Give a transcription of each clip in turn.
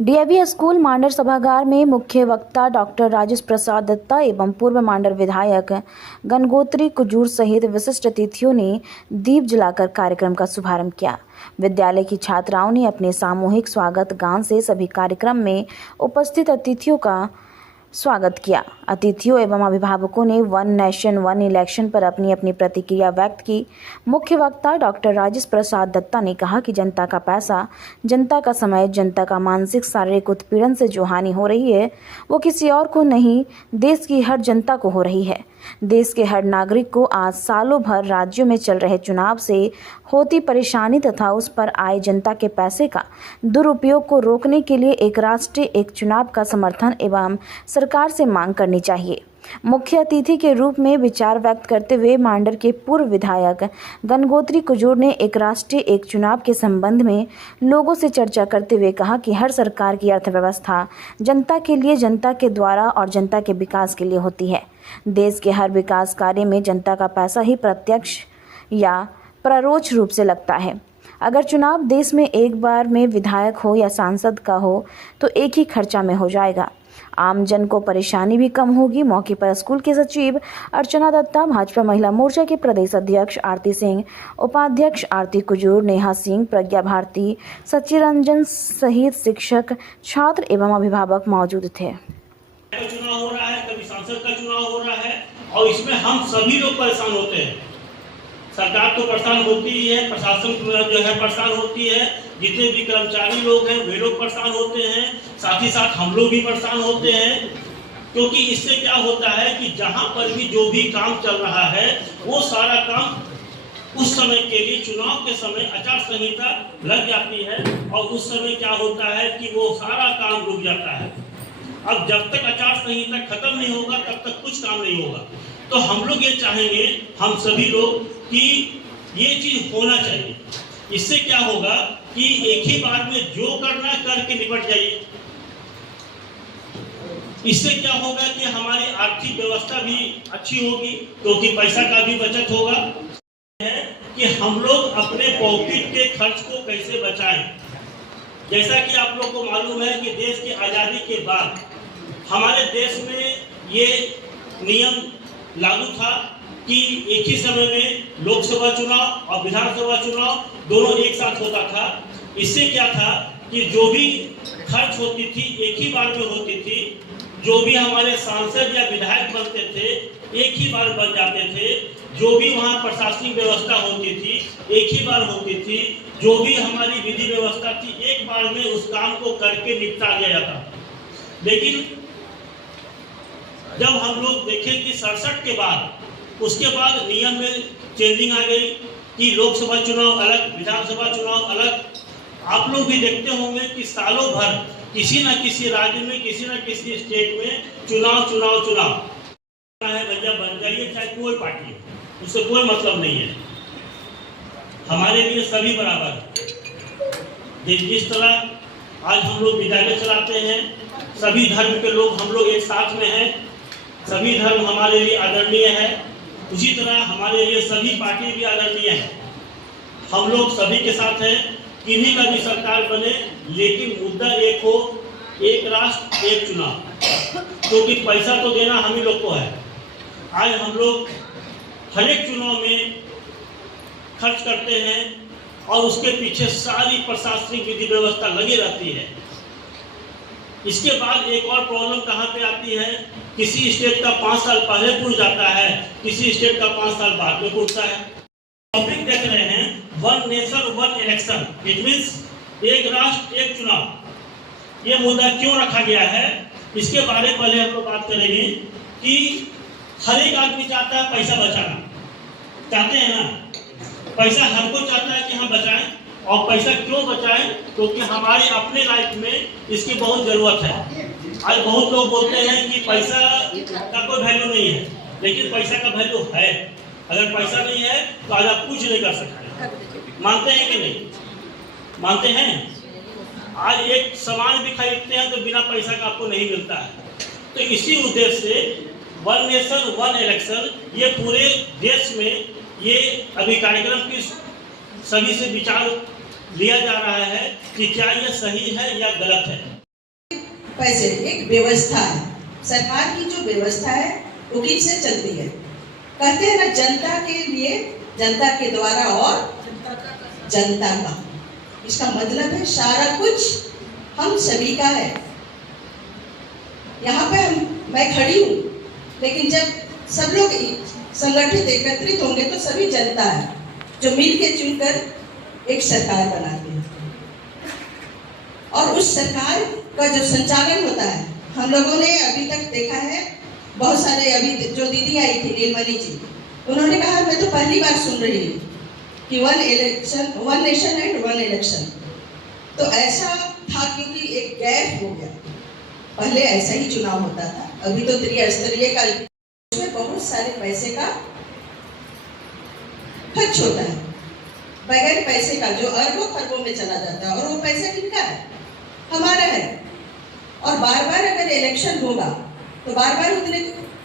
DAV school Mandar सभागार में मुख्य वक्ता डॉक्टर राजेश प्रसाद दत्ता एवं पूर्व मांडर विधायक गंगोत्री कुजूर सहित विशिष्ट अतिथियों ने दीप जलाकर कार्यक्रम का शुभारंभ किया। विद्यालय की छात्राओं ने अपने सामूहिक स्वागत गान से सभी कार्यक्रम में उपस्थित अतिथियों का स्वागत किया। अतिथियों एवं अभिभावकों ने वन नेशन वन इलेक्शन पर अपनी अपनी प्रतिक्रिया व्यक्त की। मुख्य वक्ता डॉक्टर राजेश प्रसाद दत्ता ने कहा कि जनता का पैसा, जनता का समय, जनता का मानसिक शारीरिक उत्पीड़न से जो हानि हो रही है वो किसी और को नहीं, देश की हर जनता को हो रही है। देश के हर नागरिक को आज सालों भर राज्यों में चल रहे चुनाव से होती परेशानी तथा उस पर आए जनता के पैसे का दुरुपयोग को रोकने के लिए एक राष्ट्रीय एक चुनाव का समर्थन एवं सरकार से मांग करनी चाहिए। मुख्य अतिथि के रूप में विचार व्यक्त करते हुए मांडर के पूर्व विधायक गंगोत्री कुजूर ने एक राष्ट्रीय एक चुनाव के संबंध में लोगों से चर्चा करते हुए कहा कि हर सरकार की अर्थव्यवस्था जनता के लिए, जनता के द्वारा और जनता के विकास के लिए होती है। देश के हर विकास कार्य में जनता का पैसा ही प्रत्यक्ष या परोक्ष रूप से लगता है। अगर चुनाव देश में एक बार में विधायक हो या सांसद का हो तो एक ही खर्चा में हो जाएगा। आम जन को परेशानी भी कम होगी। मौके पर स्कूल के सचिव अर्चना दत्ता, भाजपा महिला मोर्चा के प्रदेश अध्यक्ष आरती सिंह, उपाध्यक्ष आरती कुजूर, नेहा सिंह, प्रज्ञा भारती, सचिरंजन सहित शिक्षक, छात्र एवं अभिभावक मौजूद थे। चुनाव हो रहा है, कभी सांसद का चुनाव हो रहा है और इसमें हम सभी लोग परेशान होते हैं। सरकार तो परेशान होती ही है, प्रशासन जो है परेशान होती है, जितने भी कर्मचारी लोग हैं वे लोग परेशान होते हैं, साथ ही साथ हम लोग भी परेशान होते हैं। क्योंकि इससे क्या होता है कि जहां पर भी जो भी काम चल रहा है वो सारा काम उस समय के लिए, चुनाव के समय आचार संहिता लग जाती है और उस समय क्या होता है कि वो सारा काम रुक जाता है। अब जब तक आचार संहिता खत्म नहीं होगा तब तक कुछ काम नहीं होगा। तो हम लोग ये चाहेंगे, हम सभी लोग, कि ये चीज होना चाहिए। इससे क्या होगा कि एक ही बार में जो करना करके निपट जाइए। इससे क्या होगा कि हमारी आर्थिक व्यवस्था भी अच्छी होगी, क्योंकि पैसा का भी बचत होगा। है कि हम लोग अपने पॉकेट के खर्च को कैसे बचाएं। जैसा कि आप लोग को मालूम है कि देश की आज़ादी के बाद हमारे देश में ये नियम लागू था कि एक ही समय में लोकसभा चुनाव और विधानसभा चुनाव दोनों एक साथ होता था। इससे क्या था कि जो भी खर्च होती थी एक ही बार में होती थी। जो भी हमारे सांसद या विधायक बनते थे एक ही बार बन जाते थे। जो भी वहाँ प्रशासनिक व्यवस्था होती थी एक ही बार होती थी। जो भी हमारी विधि व्यवस्था थी एक बार में उस काम को करके निपटा दिया जाता। लेकिन जब हम लोग देखें कि 67 के बाद, उसके बाद नियम में चेंजिंग आ गई कि लोकसभा चुनाव अलग, विधानसभा चुनाव अलग। आप लोग भी देखते होंगे कि सालों भर किसी न किसी राज्य में, किसी न किसी स्टेट में चुनाव है। भैया बन जाइए, चाहे कोई पार्टी है, उससे कोई मतलब नहीं है। हमारे लिए सभी बराबर है। जिस तरह आज हम लोग विद्यालय चलाते हैं, सभी धर्म के लोग हम लोग एक साथ में हैं, सभी धर्म हमारे लिए आदरणीय है। उसी तरह हमारे लिए सभी पार्टी भी आदरणीय है। हम लोग सभी के साथ हैं, किन्हीं का भी सरकार बने, लेकिन मुद्दा एक हो, एक राष्ट्र एक चुनाव। क्योंकि पैसा तो देना हम ही लोग को है। आज हम लोग हर एक चुनाव में खर्च करते हैं और उसके पीछे सारी प्रशासनिक विधि व्यवस्था लगी रहती है। इसके बाद एक और प्रॉब्लम कहाँ पे आती है, किसी स्टेट का 5 साल पहले पूछ जाता है, किसी स्टेट का 5 साल बाद में पूछता है। टॉपिक देख रहे हैं one nation one election, it means एक राष्ट्र एक चुनाव। ये मुद्दा क्यों रखा गया है, इसके बारे में पहले हम लोग बात करेंगे कि हर एक आदमी चाहता है पैसा बचाना, चाहते हैं ना, पैसा हर कोई चाहता है कि हम बचाएं। और पैसा क्यों बचाएं, क्योंकि हमारे अपने लाइफ में इसकी बहुत जरूरत है। आज बहुत लोग बोलते हैं कि पैसा का कोई वैल्यू नहीं है, लेकिन पैसा का वैल्यू है। अगर पैसा नहीं है तो आज आप कुछ नहीं कर सकते। मानते हैं कि नहीं मानते हैं? आज एक सामान भी खरीदते हैं तो बिना पैसा का आपको नहीं मिलता है। तो इसी उद्देश्य से वन नेशन वन इलेक्शन, ये पूरे देश में ये अभी कार्यक्रम की सभी से विचार लिया जा रहा है कि क्या यह सही है या गलत है। पैसे, एक व्यवस्था है। सरकार की जो व्यवस्था है वो किससे चलती है? कहते हैं ना, जनता के लिए, जनता के द्वारा और जनता का। इसका मतलब है सारा कुछ हम सभी का है। यहाँ पे मैं खड़ी हूँ, लेकिन जब सब लोग संगठित एकत्रित होंगे तो सभी जनता है जो मिल के चुनकर एक सरकार बनाती है। और उस सरकार का जो संचालन होता है, हम लोगों ने अभी तक देखा है, बहुत सारे, अभी जो दीदी आई थी नीलमणि जी, उन्होंने कहा मैं तो पहली बार सुन रही हूँ कि one nation and one election. तो ऐसा था क्योंकि एक गैप हो गया। पहले ऐसा ही चुनाव होता था, अभी तो त्रिस्तरीय का, उसमें बहुत सारे पैसे का खर्च होता है, बगैर पैसे का, जो अरबों खरबों में चला जाता है। और वो पैसा किनका है? हमारा है। और बार बार अगर इलेक्शन होगा तो बार बार उतने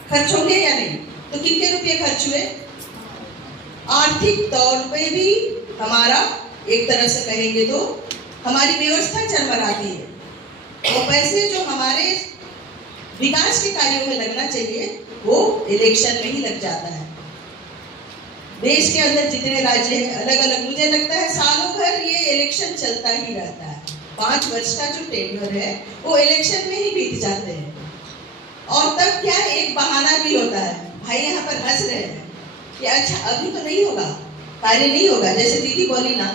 खर्च होंगे या नहीं? तो कितने रुपये खर्च हुए? आर्थिक तौर पे भी हमारा, एक तरह से कहेंगे तो हमारी व्यवस्था चरमराती है। वो पैसे जो हमारे विकास के कार्यों में लगना चाहिए वो इलेक्शन में ही लग जाता है। देश के अंदर जितने राज्य हैं अलग अलग, मुझे लगता है सालों भर ये इलेक्शन चलता ही रहता है। 5 वर्ष का जो टेन्योर है वो इलेक्शन में ही बीत जाते हैं। और तब क्या, एक बहाना भी होता है, भाई यहाँ पर हंस रहे हैं कि अच्छा अभी तो नहीं होगा, कार्य नहीं होगा, जैसे दीदी बोली ना,